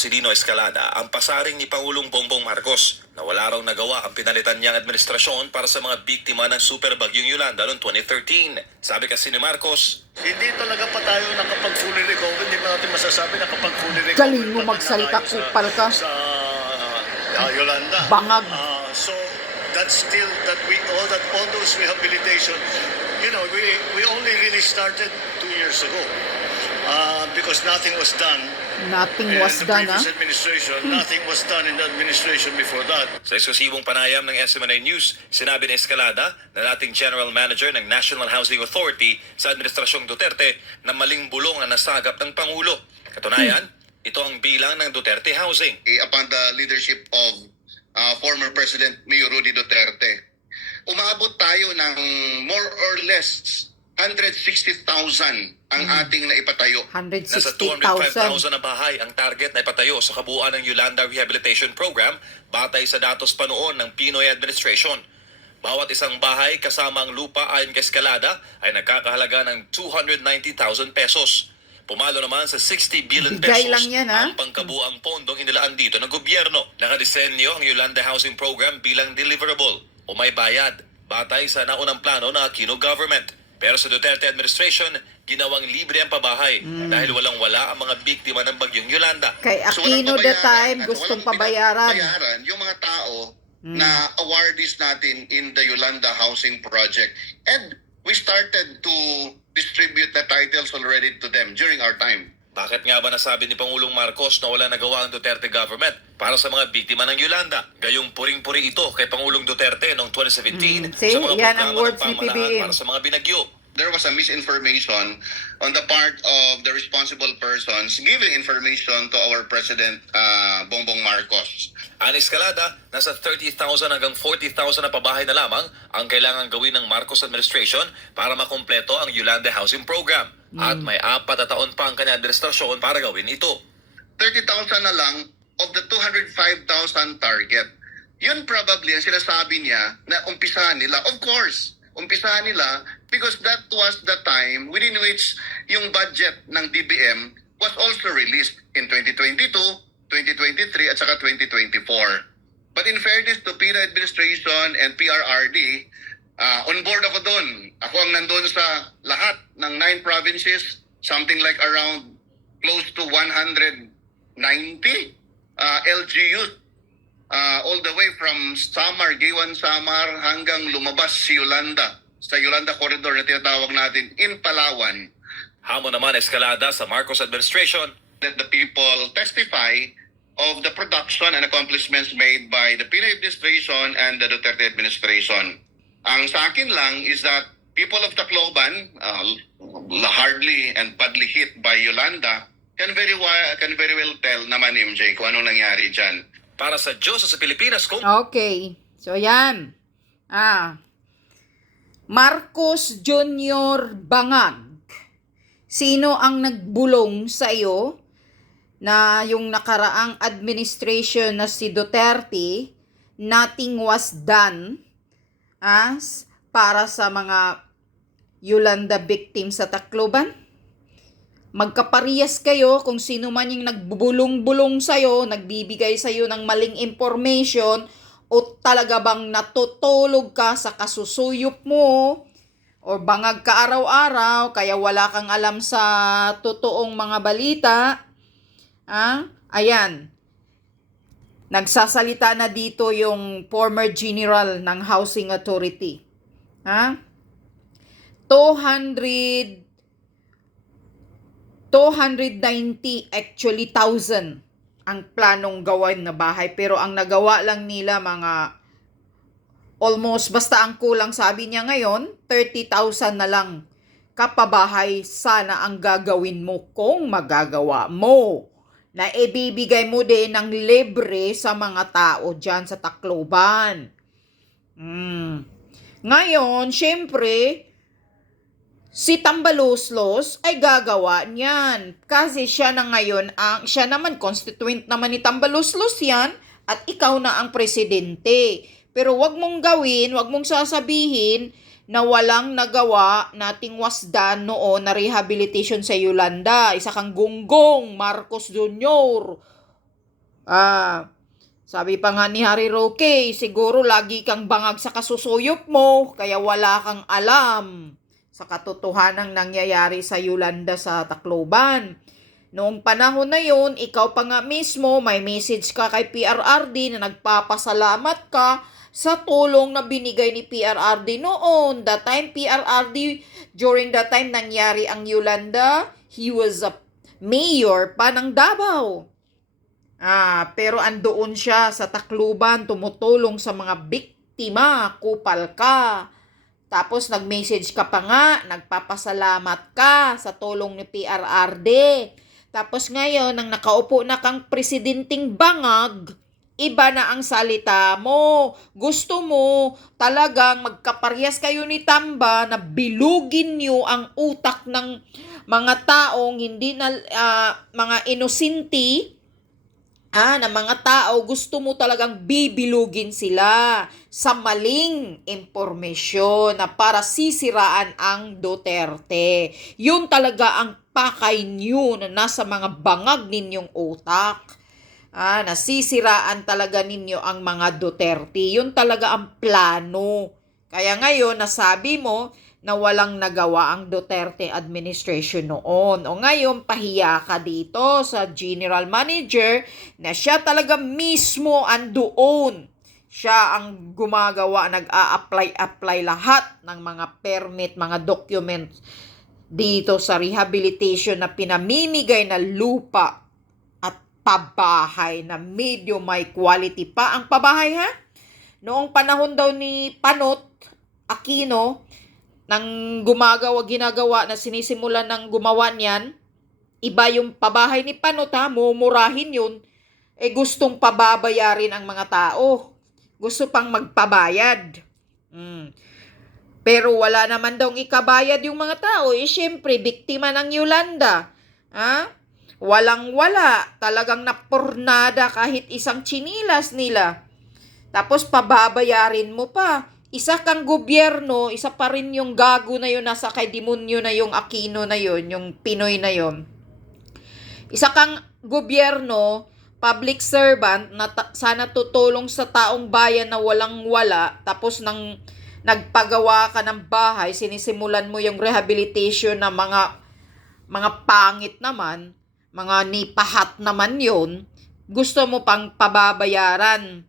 Marcelino Escalada ang pasaring ni Pangulong Bongbong Marcos na wala raw nagawa ang pinalitan niyang administrasyon para sa mga biktima ng Super Bagyong Yolanda noong 2013. Sabi kasi ni Marcos, hindi talaga pa tayo nakapag-fully recover. Hindi pa natin masasabi nakapag-fully recover. Galing mo magsalita, kupal ka. Sa Yolanda. Bangag. So that's still that all those rehabilitation. We only really started 2 years ago because nothing was done. Nothing was in the done, previous administration. Nothing was done in the administration before that. sa eksklusibong panayam ng SMNI News, sinabi ni Escalada na dating General Manager ng National Housing Authority sa Administrasyong Duterte na maling bulong na nasagap ng Pangulo. Katunayan, ito ang bilang ng Duterte Housing. Upon the leadership of former President Mayor Rudy Duterte, umabot tayo ng more or less 160,000 ang ating naipatayo. Nasa 160,000. 205,000 na bahay ang target na ipatayo sa kabuuan ng Yolanda Rehabilitation Program batay sa datos pa noon ng Pinoy Administration. Bawat isang bahay kasama ang lupa ayon kay Escalada ay nagkakahalaga ng 290,000 pesos. Pumalo naman sa 60 billion Bigay pesos lang yan, ha? ang pangkabuang pondong inilaan dito ng gobyerno. Nakadesenyo ang Yolanda Housing Program bilang deliverable o may bayad batay sa naunang plano ng Aquino government. Pero sa Duterte administration, ginawang libre ang pabahay dahil walang-wala ang mga biktima ng Bagyong Yolanda. Kay Aquino walang the pabayaran time, at gustong walang pabayaran. pinabayaran yung mga tao na awardees natin in the Yolanda Housing Project. And we started to distribute the titles already to them during our time. Bakit nga ba nasabi ni Pangulong Marcos na wala nagawa ang Duterte government para sa mga biktima ng Yolanda? Gayong puring-puri ito kay Pangulong Duterte noong 2017 See, sa mga yan ang programa words ng ni pamahalaan PBM. para sa mga binagyo. There was a misinformation on the part of the responsible persons giving information to our President Bongbong Marcos. Ang Escalada, nasa 30,000 hanggang 40,000 na pabahay na lamang ang kailangan gawin ng Marcos administration para makumpleto ang Yolanda Housing Program. At may 4 na taon pa ang kanyang administrasyon para gawin ito. 30,000 na lang of the 205,000 target. Yun probably ang sinasabi niya na umpisahan nila. Of course, umpisahan nila because that was the time within which yung budget ng DBM was also released in 2022, 2023 at saka 2024. But in fairness to PIRA administration and PRRD, on board ako doon. Ako ang nandun sa lahat ng 9 provinces, something like around close to 190 LGUs. All the way from Samar, Giwan Samar hanggang lumabas si Yolanda sa Yolanda Corridor na tinatawag natin in Palawan. Hamon naman Escalada sa Marcos administration. Let the people testify of the production and accomplishments made by the Pinoy administration and the Duterte administration. Ang sa akin lang is that people of Tacloban, hardly and badly hit by Yolanda, can very well tell naman MJ kung anong nangyari dyan. Para sa Diyos sa Pilipinas kung Okay. So, yan. Marcos Jr. Bangag. Sino ang nagbulong sa iyo na yung nakaraang administration na si Duterte, nothing was done para sa mga Yolanda victims sa Tacloban? Magkaparehas kayo kung sino man yung nagbubulong-bulong sa'yo, nagbibigay sa'yo ng maling information, o talaga bang natutulog ka sa kasusuyop mo, o bangag ka araw-araw, kaya wala kang alam sa totoong mga balita. Ayan. Nagsasalita na dito yung former general ng Housing Authority. 290 actually 1,000 ang planong gawin na bahay, pero ang nagawa lang nila mga almost, basta ang kulang sabi niya ngayon 30,000 na lang kapabahay sana ang gagawin mo kung magagawa mo, na ibibigay mo din ng libre sa mga tao dyan sa Tacloban. Ngayon, syempre, si Tambaloslos ay gagawa niyan. Kasi siya na ngayon, siya naman, constituent naman ni Tambaloslos yan, at ikaw na ang presidente. Pero wag mong gawin, wag mong sasabihin na walang nagawa, nothing was done noon na rehabilitation sa Yolanda. Isa kang gunggong, Marcos Jr. Sabi pa nga ni Harry Roque, siguro lagi kang bangag sa kasusuyop mo, kaya wala kang alam sa katotohanang nangyayari sa Yolanda sa Tacloban. Noong panahon na yun, ikaw pa nga mismo, may message ka kay PRRD na nagpapasalamat ka sa tulong na binigay ni PRRD noon. During that time nangyari ang Yolanda, he was a mayor pa ng Davao. Pero andoon siya sa Tacloban, tumutulong sa mga biktima, kupal ka. Tapos nag-message ka pa nga, nagpapasalamat ka sa tulong ni PRRD. Tapos ngayon, nang nakaupo na kang presidenting bangag, iba na ang salita mo. Gusto mo talagang magkaparyas kayo ni Tamba na bilugin niyo ang utak ng mga taong hindi na mga inosente, na mga tao, gusto mo talagang bibilugin sila sa maling impormasyon na para sisiraan ang Duterte. Yun talaga ang pakay niyo na nasa mga bangag ninyong utak. Nasisiraan talaga ninyo ang mga Duterte. Yun talaga ang plano. Kaya ngayon, nasabi mo na walang nagawa ang Duterte administration noon. O ngayon, pahiya ka dito sa general manager na siya talaga mismo andoon. Siya ang gumagawa, nag-a-apply lahat ng mga permit, mga documents dito sa rehabilitation na pinamimigay na lupa at pabahay na medyo may quality pa. Ang pabahay noong panahon daw ni Panot Aquino, nang ginagawa na sinisimulan ng gumawa niyan, iba yung pabahay ni Panot mumurahin yun, gustong pababayarin ang mga tao. Gusto pang magpabayad. Pero wala naman daw ikabayad yung mga tao. Syempre, biktima ng Yolanda. Walang-wala. Talagang napurnada kahit isang chinilas nila. Tapos pababayarin mo pa. Isa kang gobyerno, isa pa rin yung gago na yun, nasa kay demonyo na yung Aquino na yun, yung Pinoy na yun. Isa kang gobyerno, public servant, na sana tutulong sa taong bayan na walang-wala, tapos nang nagpagawa ka ng bahay, sinisimulan mo yung rehabilitation na mga pangit naman, mga nipahat naman yun, gusto mo pang pababayaran.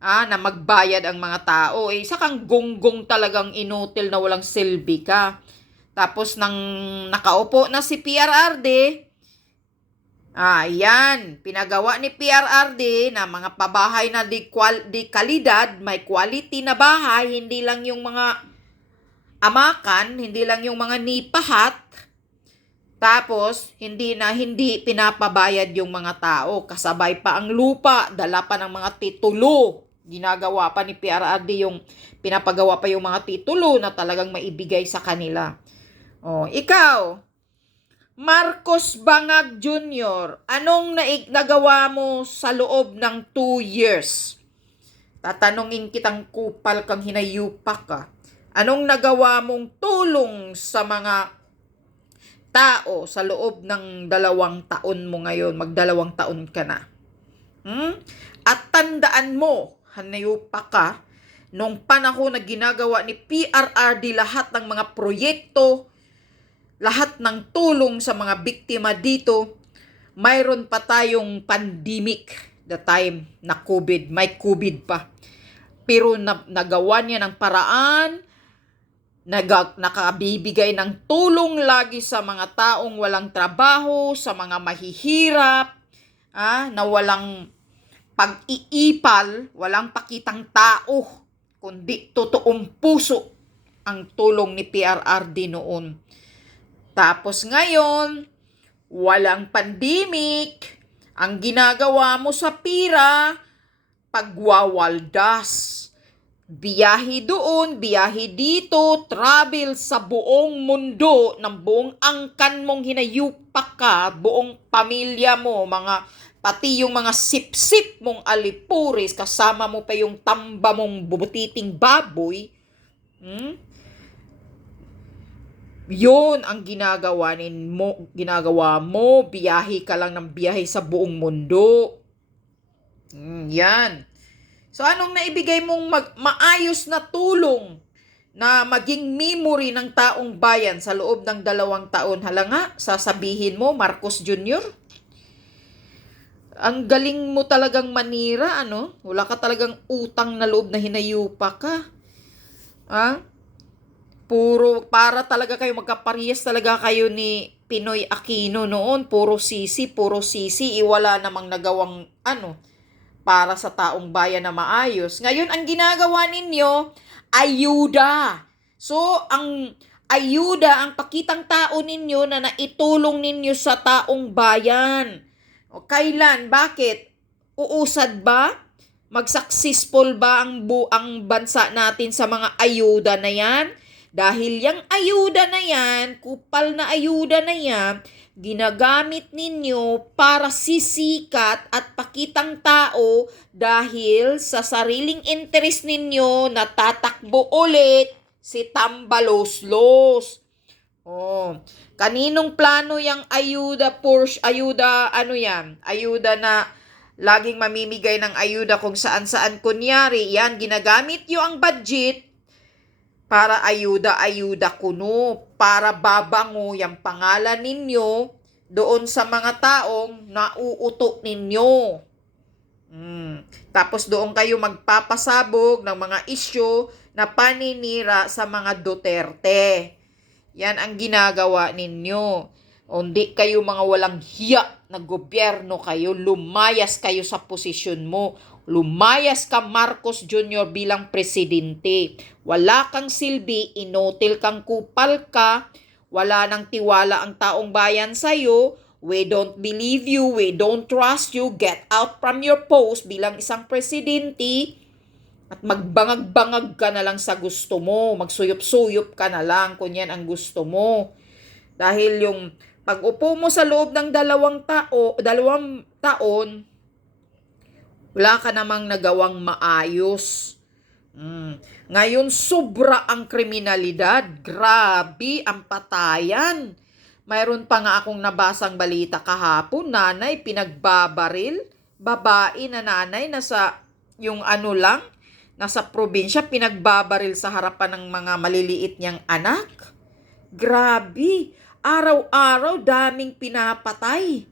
Na magbayad ang mga tao. Isa kang gonggong talagang inutil na walang silbi ka. Tapos nang nakaupo na si PRRD, yan, pinagawa ni PRRD na mga pabahay na di kalidad, may quality na bahay, hindi lang yung mga amakan, hindi lang yung mga nipahat. Tapos, hindi pinapabayad yung mga tao. Kasabay pa ang lupa, dala pa ng mga titulo. Ginagawa pa ni PRRD pinapagawa pa yung mga titulo na talagang maibigay sa kanila. Ikaw, Marcos Bangag Jr., anong nagawa mo sa loob ng 2 years? Tatanungin kitang kupal kang hinayupak ka. Anong nagawa mong tulong sa mga tao sa loob ng 2 taon mo ngayon? Mag-2 taon ka na. At tandaan mo, hanayupak ka, nung panahon na ginagawa ni PRRD lahat ng mga proyekto, lahat ng tulong sa mga biktima dito, mayroon pa tayong pandemic the time na COVID, may COVID pa. Pero nagawa niya ng paraan, nakabibigay ng tulong lagi sa mga taong walang trabaho, sa mga mahihirap, na walang pag-iipal, walang pakitang tao, kundi totoong puso ang tulong ni PRRD noon. Tapos ngayon, walang pandemic, ang ginagawa mo sa pira, pagwawaldas. Biyahe doon, biyahe dito, travel sa buong mundo, ng buong angkan mong hinayupak ka, buong pamilya mo, pati yung mga sip-sip mong alipuris, kasama mo pa yung tamba mong bubutiting baboy. Yun ang ginagawa mo, biyahe ka lang ng biyahe sa buong mundo. Yan. So anong naibigay mong maayos na tulong na maging memory ng taong bayan sa loob ng 2 taon? Hala nga, sasabihin mo, Marcos Jr.? Ang galing mo talagang manira, ano? Wala ka talagang utang na loob na hinayupa ka. Ha? Puro, para talaga kayo, magkaparehas talaga kayo ni Pinoy Aquino noon. Puro sisi, iwala namang nagawang, para sa taong bayan na maayos. Ngayon, ang ginagawa ninyo, ayuda. So, ang ayuda, ang pakitang tao ninyo na naitulong ninyo sa taong bayan. O kailan? Bakit? Uusad ba? Mag-successful ba ang bansa natin sa mga ayuda na yan? Dahil yung ayuda na yan, kupal na ayuda na yan, ginagamit ninyo para sisikat at pakitang tao dahil sa sariling interest ninyo natatakbo ulit si Tambaloslos. Oh, kaninong plano yung ayuda, ayuda na laging mamimigay ng ayuda kung saan-saan kunyari, yan, ginagamit nyo ang budget para ayuda kuno, para babango yung pangalan ninyo doon sa mga taong nauuto ninyo. Tapos doon kayo magpapasabog ng mga isyu na paninira sa mga Duterte. Yan ang ginagawa ninyo. Hindi kayo mga walang hiya na gobyerno kayo, lumayas kayo sa posisyon mo. Lumayas ka, Marcos Jr. bilang presidente. Wala kang silbi, inotil kang kupal ka, wala nang tiwala ang taong bayan sa'yo, we don't believe you, we don't trust you, get out from your post bilang isang presidente, at magbangag-bangag ka na lang sa gusto mo, magsuyop-suyop ka na lang kung yan ang gusto mo. Dahil yung pag-upo mo sa loob ng 2 taon, wala ka namang nagawang maayos. Ngayon, sobra ang kriminalidad. Grabe ang patayan. Mayroon pa nga akong nabasang balita kahapon, nanay pinagbabaril. Babae na nanay, nasa probinsya, pinagbabaril sa harapan ng mga maliliit niyang anak. Grabe. Araw-araw, daming pinapatay.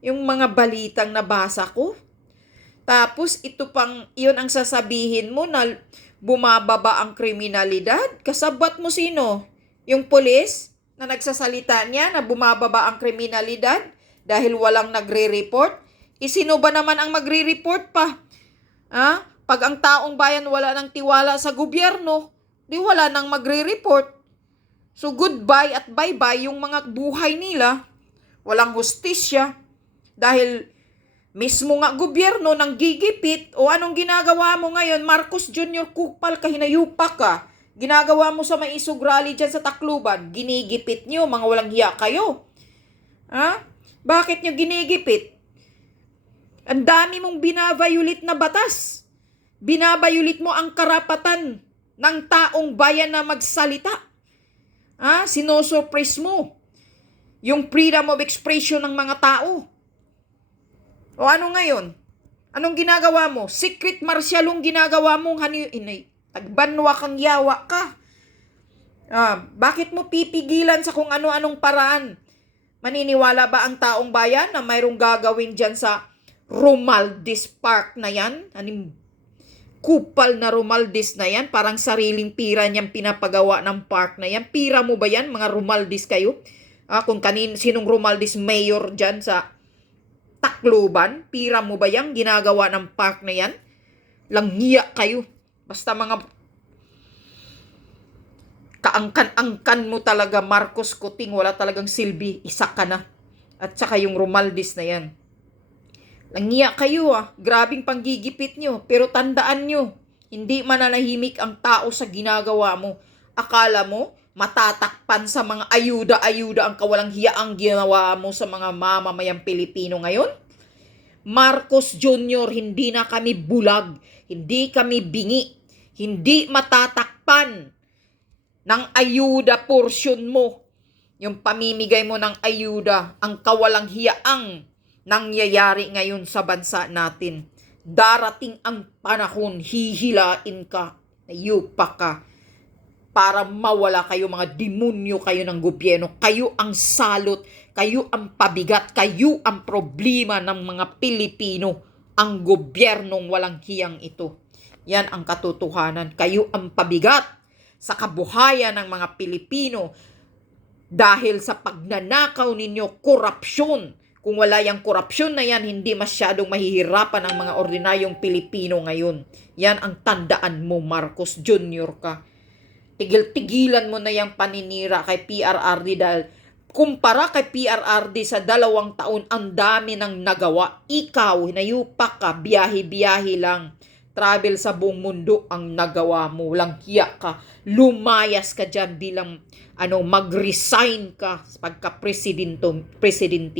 Yung mga balitang nabasa ko. Tapos yun ang sasabihin mo na bumababa ang kriminalidad. Kasabwat mo sino? Yung pulis na nagsasalita niya na bumababa ang kriminalidad dahil walang nagre-report? Sino ba naman ang magre-report pa? Pag ang taong bayan wala nang tiwala sa gobyerno, di wala nang magre-report. So goodbye at bye-bye yung mga buhay nila. Walang hustisya. Dahil mismo nga gobyerno nang gigipit. O anong ginagawa mo ngayon? Marcos Jr. kupal ka, hinayupa ka. Ginagawa mo sa may isog rally dyan sa Tacloban. Ginigipit nyo, mga walang hiya kayo. Bakit nyo ginigipit? Ang dami mong binabayulit na batas. Binabayulit mo ang karapatan ng taong bayan na magsalita. Sinosurprise mo yung freedom of expression ng mga tao. O ano ngayon? Anong ginagawa mo? Secret martialong ginagawa mo. Tagbanwa kang yawa ka. Bakit mo pipigilan sa kung ano-anong paraan? Maniniwala ba ang taong bayan na mayroong gagawin dyan sa Romualdez Park na yan? Kupal na Romualdez na yan? Parang sariling pira niyang pinapagawa ng park na yan. Pira mo ba yan, mga Romualdez kayo? Kung sinong Romualdez mayor dyan sa Tacloban, pira mo ba yan? Ginagawa ng park na yan? Langhiya kayo. Basta mga kaangkan-angkan mo talaga, Marcos Kuting, wala talagang silbi. Isa ka na. At saka yung Romualdez na yan. Langhiya kayo Grabing panggigipit nyo. Pero tandaan nyo, hindi mananahimik ang tao sa ginagawa mo. Akala mo, matatakpan sa mga ayuda-ayuda ang kawalang hiya ang ginawa mo sa mga mamamayang Pilipino ngayon? Marcos Jr., hindi na kami bulag, hindi kami bingi, hindi matatakpan ng ayuda portion mo. Yung pamimigay mo ng ayuda, ang kawalang hiyaang nangyayari ngayon sa bansa natin. Darating ang panahon, hihilain ka, nayupa ka, para mawala kayo, mga demonyo kayo ng gobyerno. Kayo ang salot, kayo ang pabigat, kayo ang problema ng mga Pilipino, ang gobyernong walang hiyang ito. Yan ang katotohanan. Kayo ang pabigat sa kabuhayan ng mga Pilipino dahil sa pagnanakaw ninyo, korupsyon. Kung wala yung korupsyon na yan, hindi masyadong mahihirapan ang mga ordinaryong Pilipino ngayon. Yan ang tandaan mo, Marcos Jr. ka. Tigil-tigilan mo na yung paninira kay PRRD dahil kumpara kay PRRD sa 2 taon, ang dami ng nagawa. Ikaw, hinayupak ka, biyahe-biyahe lang. Travel sa buong mundo ang nagawa mo. Walang hiya ka. Lumayas ka dyan bilang mag-resign ka pagka-presidente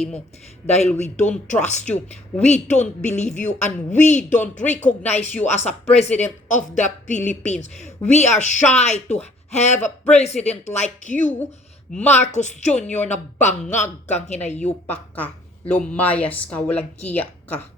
mo. Dahil we don't trust you. We don't believe you. And we don't recognize you as a president of the Philippines. We are shy to have a president like you, Marcos Jr., na bangag kang hinayupak ka. Lumayas ka. Walang hiya ka.